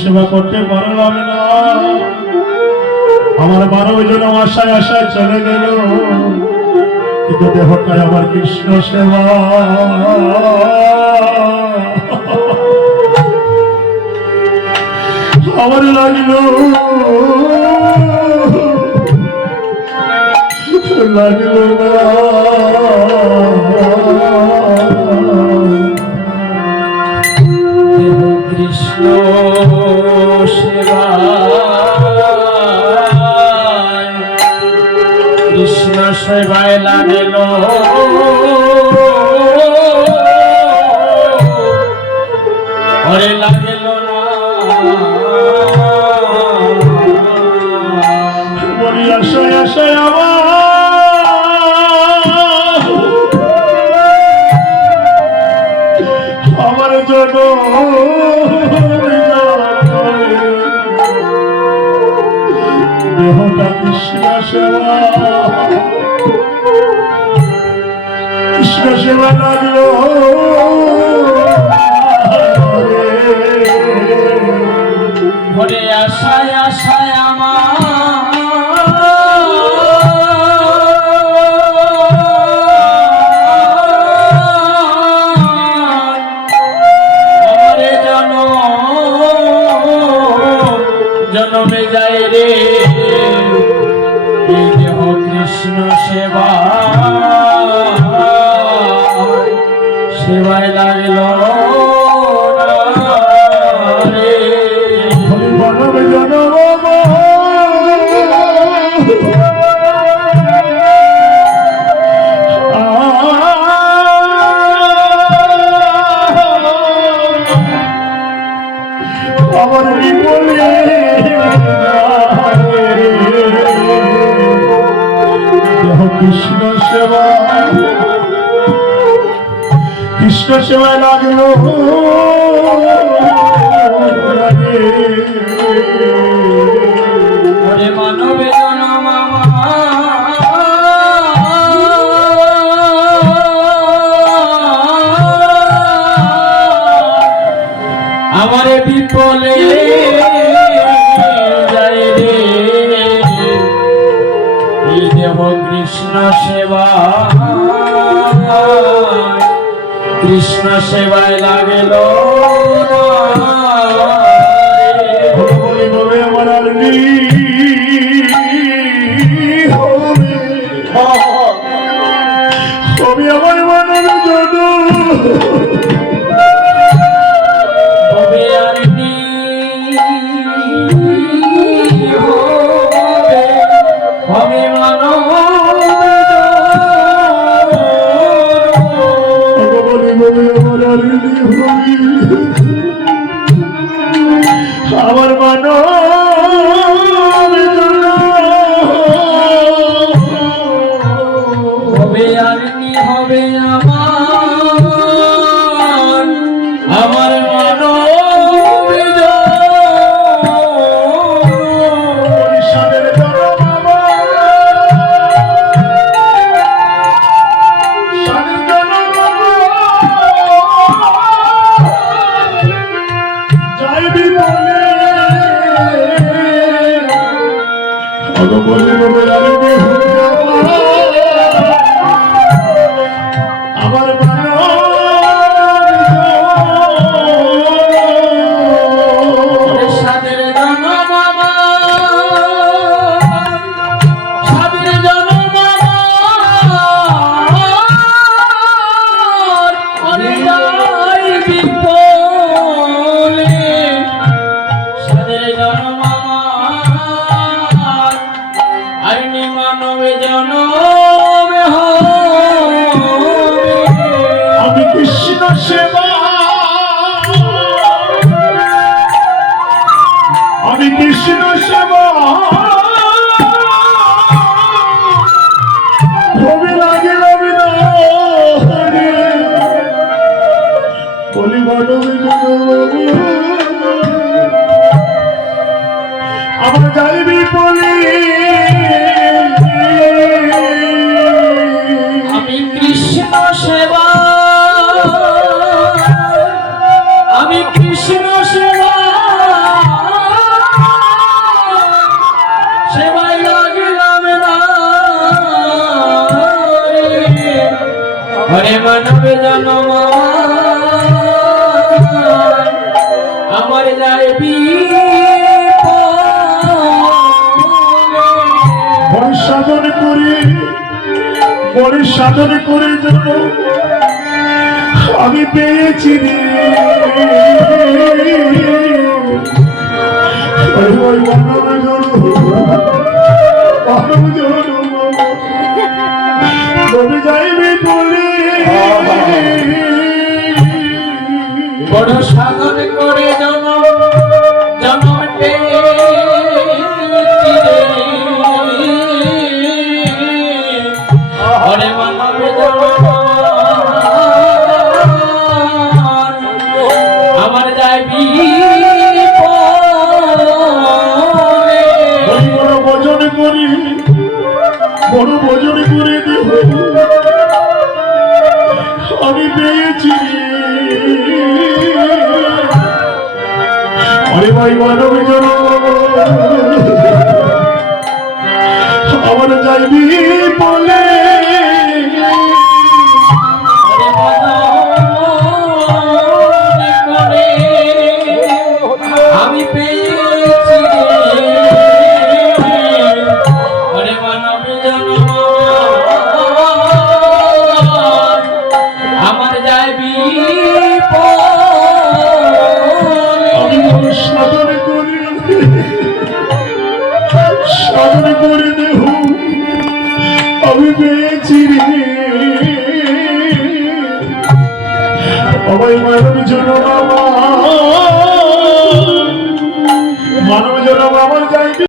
সেবা করতে পারলাম না। আমার 12 জন আশায় আশায় চলে গেল, কিন্তু দেহটাই আমার কৃষ্ণ সেবা। আমার লাগলো না কৃষ্ণ সেবা, কৃষ্ণ সেবায় লাগল ওরে লাগল না। বলি আশায় আশায় আমার জন্য দেহটা কৃষ্ণ সেবা, কৃষ্ণ সেবা লাগলো। ওরে আশায় আশায় জনমে যায় রে এই দেহ কৃষ্ণ সেবা, সেবায় লাগল রে। জনমে জনম আমার বিপলে দেহ কৃষ্ণ সেবা, কৃষ্ণ সেবায় লাগলো। ওরে মানবে জনম আমার বিপলে যায় রে এই দেহ কৃষ্ণ সেবা, কৃষ্ণ সেবায় লাগল বলে আমার আর আমি আমার মানব জন্য আমার মানো হবে আর নি হবে আমার মানো আমার আমি কৃষ্ণ সেবা, আমি কৃষ্ণ সেবা হবে লাগিল বলি আমার যাইবি বলি আমি কৃষ্ণ সেবা, আমি কৃষ্ণ সেবা ওরে মানব জনম আমার যায় বড় সাধন করে জন্য আমি পেয়েছি রে। ওই মানব জনম বলে যাইবে বলে বড় সাধন করে জনম ওরে মানব জনম আমার যায় বড় ভজন করে দেব আমি পেয়েছি আরে ভাই মানব জনম আমার যাইবি বলে আমি পেয়েছি ওরে মানব জনম আমার যাইবি আমি সাধন করে দেব আমি পেয়েছি রে সবাই মানব জনম আমার যাইবি